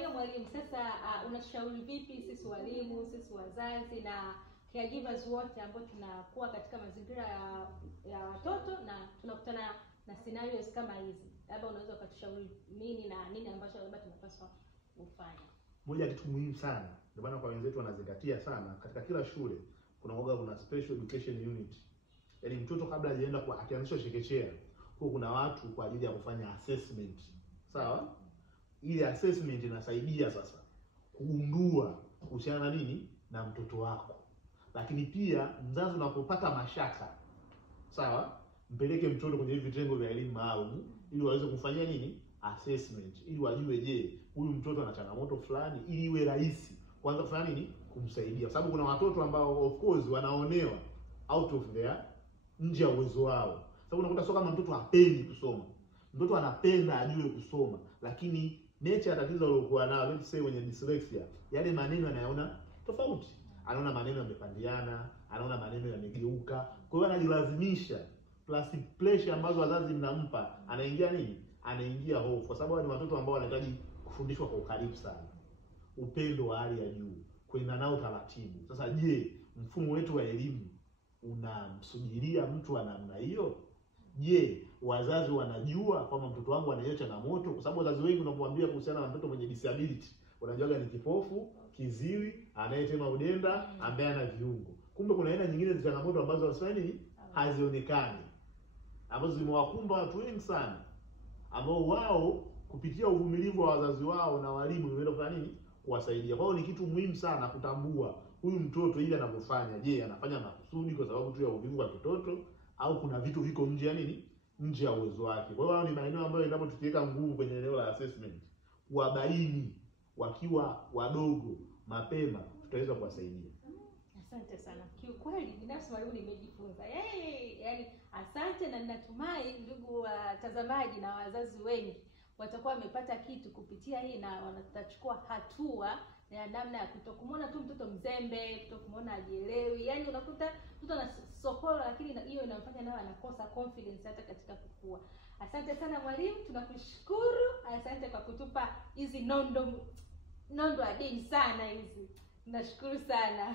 hiyo mwalimu, sasa unashauri vipi sisi walimu, sisi wazazi na caregivers wote ambao tunakuwa katika mazingira ya watoto na tunakutana na scenarios kama hizi? Labda unaweza ukatushauri nini na nini ambacho labda tunapaswa kufanya? Moja kitu muhimu sana, ndio maana kwa wenzetu wanazingatia sana, katika kila shule kuna special education unit. Yaani mtoto kabla hajaenda kwa akianzishwa chekechea, kuna watu kwa ajili ya kufanya assessment. Sawa? Ile assessment inasaidia sasa kugundua kuhusiana na nini na mtoto wako. Lakini pia mzazi unapopata mashaka, sawa, mpeleke mtoto kwenye hivi vitengo vya elimu maalum ili waweze kufanyia nini assessment, ili wajue je, huyu mtoto ana changamoto fulani, ili iwe rahisi kwanza kufanya nini kumsaidia. Kwa sababu kuna watoto ambao of course wanaonewa out of their nje ya uwezo wao. Sababu unakuta sio kama mtoto hapendi kusoma. Mtoto anapenda ajue kusoma, lakini nature ya tatizo alilokuwa nalo, let's say wenye dyslexia, yale maneno anayaona tofauti. Anaona maneno yamepandiana, anaona maneno yamegeuka. Kwa hiyo anajilazimisha, plus pressure ambazo wazazi mnampa, anaingia nini? Anaingia hofu, kwa sababu ni watoto ambao wanahitaji kufundishwa kwa ukaribu sana, upendo wa hali ya juu, kwenda nao taratibu. Sasa je, mfumo wetu wa elimu unamsubiria mtu wa namna hiyo? Je, wazazi wanajua kwamba mtoto wangu ana hiyo changamoto? Kwa sababu wazazi wengi unapomwambia kuhusiana na mtoto mwenye disability, wanajua ni kipofu, kiziwi, anayetema udenda, ambaye ana viungo. Kumbe kuna aina nyingine za changamoto ambazo waswahili hazionekani, ambazo zimewakumba watu wengi sana, ambao wao kupitia uvumilivu wa wazazi wao na walimu wameenda kufanya nini kuwasaidia. Kwa hiyo ni kitu muhimu sana kutambua huyu mtoto ile anavyofanya, je, anafanya makusudi kwa sababu tu ya uvivu wa kitoto, au kuna vitu viko nje ya nini, nje ya uwezo wake. Kwa hiyo ni maeneo ambayo endapo tukiweka nguvu kwenye eneo la assessment, kuwabaini wakiwa wadogo mapema, tutaweza kuwasaidia. Asante sana. Kiukweli binafsi mwalimu nimejifunza. Yaani asante, na ninatumai ndugu watazamaji na wazazi wengi watakuwa wamepata kitu kupitia hii na watachukua hatua ya namna ya kutokumwona tu mtoto mzembe, kutokumwona ajielewi. Yaani unakuta mtoto ana sokolo, lakini hiyo inamfanya naye anakosa confidence hata katika kukua. Asante sana mwalimu, tunakushukuru. Asante kwa kutupa hizi nondo adimu sana hizi. Nashukuru sana.